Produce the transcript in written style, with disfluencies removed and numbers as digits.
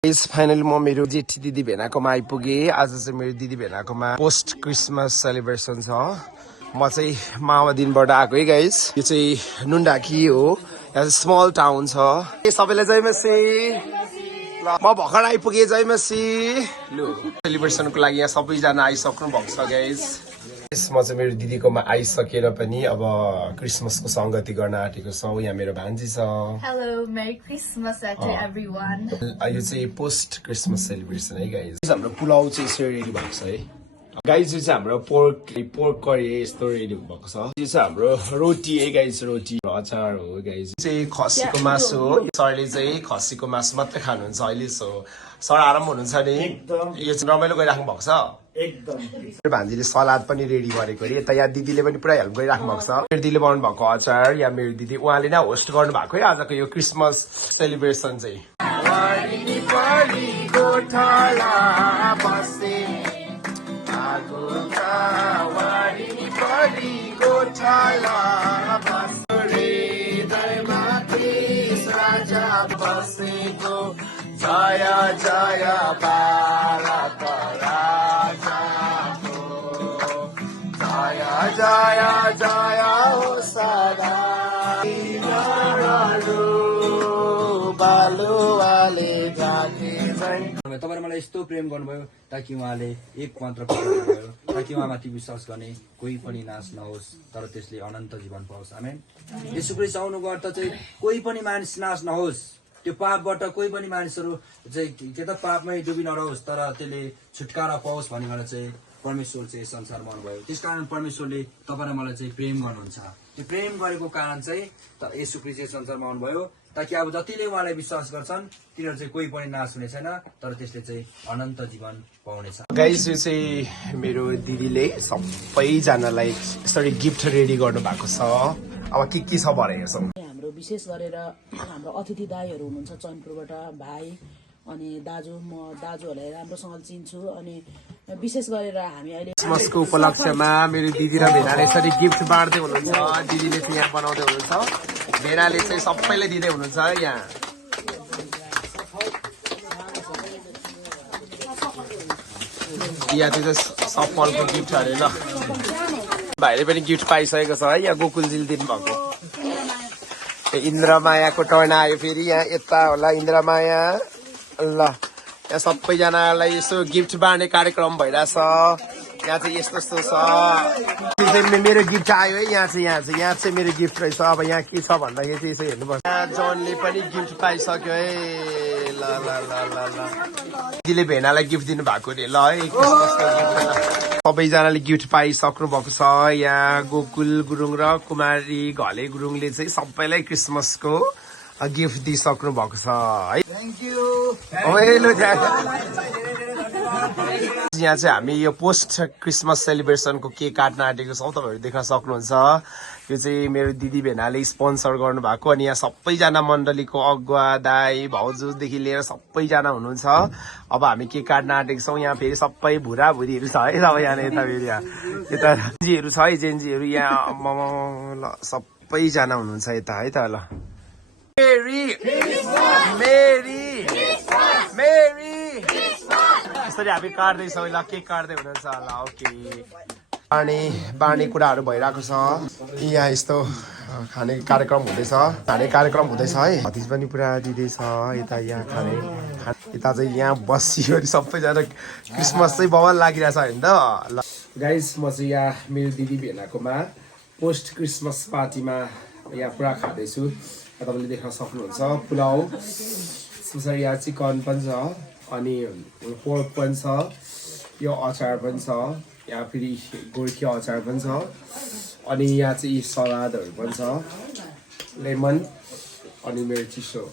Guys finally म मेरो जेठी दिदी भेनाकोमा आइपुगेँ। आज चाहिँ मेरो दिदी भेनाकोमा पोस्ट क्रिसमस सेलिब्रेसन छ। म चाहिँ मावा दिनबाट आएको है गाइस। यो चाहिँ नुन्डाकी हो, यहाँ स्मल टाउन छ। सबैलाई जय मसी। ल म भर्खर आइपुगेँ, जय मसी। लु सेलिब्रेसनको लागि यहाँ सबैजना आइसक्नु भएको छ गाइस। म चाहिँ मेरो दिदीकोमा आइसकेर पनि अब क्रिसमसको संगति गर्न आँटेको छौँ। यहाँ मेरो भान्जी छ। Hello, Merry Christmas to everyone. यो चाहिँ पोस्ट क्रिसमस सेलिब्रेसन है गाइज। हाम्रो पुलाउ चाहिँ यसरी रेडी भएको छ है गाइज। यो चाहिँ हाम्रो पोर्क करी यस्तो रेडी भएको छ। यो चाहिँ हाम्रो रोटी है गाइज, रोटी अचार हो गाइज। चाहिँ खसीको मासु हो। सरले चाहिँ खसीको मासु मात्रै खानुहुन्छ अहिले। सर आराम हुनुहुन्छ नि? यो चाहिँ रमाइलो गरिराख्नु भएको छ एकदम। भान्जीले सलाद पनि रेडी गरेको अरे। यता यहाँ दिदीले पनि पुरा हेल्प गरिराख्नु भएको छ। मेरो दिदीले बनाउनु भएको अचार या मेरो दिदी उहाँले नै होस्ट गर्नु भएको है आजको यो क्रिसमस सेलिब्रेसन चाहिँ। जया जया भारत राजाको जया जया जया हो सदा बालुवाले जाने तपाईले मलाई यस्तो प्रेम गर्नुभयो ताकि उहाँले एक मात्र भयो ताकि उहाँमाथि विश्वास गर्ने कोही पनि नाश नहोस् तर त्यसले अनन्त जीवन पाओस्। आमेन। यसो ख्रीष्ट आउनुको अर्थ चाहिँ कोही पनि मानिस नाश नहोस्, त्यो पापबाट कोही पनि मानिसहरू चाहिँ के त पापमै डुबी नरहोस् तर त्यसले छुटकारा पाओस् भनेर चाहिँ परमेश्वर चाहिँ संसारमा आउनुभयो। त्यसकारण परमेश्वरले तपाईँ र मलाई चाहिँ प्रेम गर्नुहुन्छ। त्यो प्रेम गरेको कारण चाहिँ यसो ख्रीष्ट संसारमा आउनुभयो ताकि अब जतिले उहाँलाई विश्वास गर्छन् तिनीहरू चाहिँ कोही पनि नाश हुने छैन तर त्यसले चाहिँ अनन्त जीवन पाउनेछ। गाइस यो चाहिँ मेरो दिदीले सबैजनालाई यसरी गिफ्ट रेडी गर्नु भएको छ। अब के छ भने हेर्छौँ। हाम्रो विशेष गरेर हाम्रो अतिथि दाईहरू हुनुहुन्छ चैनपुरबाट भाइ अनि दाजु। म दाजुहरूलाई राम्रोसँग चिन्छु अनि विशेष गरेर हामी अहिले क्रिसमसको उपलक्ष्यमा मेरो दिदी र भेनाले यसरी गिफ्ट बाँड्दै हुनुहुन्छ। दिदीले चाहिँ यहाँ बनाउँदै हुनुहुन्छ, भेनाले चाहिँ सबैलाई दिँदै हुनुहुन्छ यहाँ। यहाँ चाहिँ सफलको गिफ्ट अरे ल। भाइले पनि गिफ्ट पाइसकेको छ है। यहाँ गोकुलजीले दिनुभएको इन्द्रमायाको टर्न आयो फेरि। यहाँ यता होला इन्द्रमाया। ल यहाँ सबैजनालाई यसो गिफ्ट बाँड्ने कार्यक्रम भइरहेछ। यहाँ चाहिँ यस्तो यस्तो छ। मेरो गिफ्ट आयो है। यहाँ चाहिँ मेरो गिफ्ट रहेछ। अब यहाँ के छ भन्दाखेरि चाहिँ यसो हेर्नुपर्छ। यहाँ जनले पनि गिफ्ट पाइसक्यो है। ल ल ल ल ल दिदीले भेनालाई गिफ्ट दिनु भएको अरे ल है। सबैजनाले गिफ्ट पाइसक्नु भएको छ। यहाँ गोकुल गुरुङ र कुमारी घले गुरुङले चाहिँ सबैलाई क्रिसमसको गिफ्ट दिइसक्नु भएको छ है। यहाँ चाहिँ हामी यो पोस्ट क्रिसमस सेलिब्रेसनको केक काट्न आँटेको छौँ। तपाईँहरू देख्न सक्नुहुन्छ। यो चाहिँ मेरो दिदी भेनाले स्पोन्सर गर्नु भएको। अनि यहाँ सबैजना मण्डलीको अगुवा दाई भाउजूदेखि लिएर सबैजना हुनुहुन्छ। अब हामी केक काट्न आँटेको छौँ। यहाँ फेरि सबै भुरा भुरीहरू छ है। अब यहाँ यता फेरि यता जेन्जीहरू छ है। जेन्जीहरू यहाँ सबैजना हुनुहुन्छ यता है त। ल यसरी हामी काट्दैछौँ। ल केक काट्दै हुनुहुन्छ। ल ओके। बाँड्ने कुराहरू भइरहेको छ। यहाँ यस्तो खाने कार्यक्रम हुँदैछ। है। हतिज पनि पुरा दिँदैछ यता। यहाँ खाने यता चाहिँ यहाँ बसियो अनि सबैजना क्रिसमस चाहिँ बवाल लागिरहेछ होइन त। ल गाइस म चाहिँ यहाँ मेरो दिदी भेनाकोमा पोस्ट क्रिसमस पार्टीमा यहाँ पुरा खाँदैछु। तपाईँले देख्न सक्नुहुन्छ। पुलाउ त्यसपछि यहाँ चिकन पनि छ अनि पोर्क पनि छ। यो अचार पनि छ। यहाँ फेरि गोर्खे अचार पनि छ अनि यहाँ चाहिँ सलादहरू पनि छ, लेमन अनि मेरो चिसो।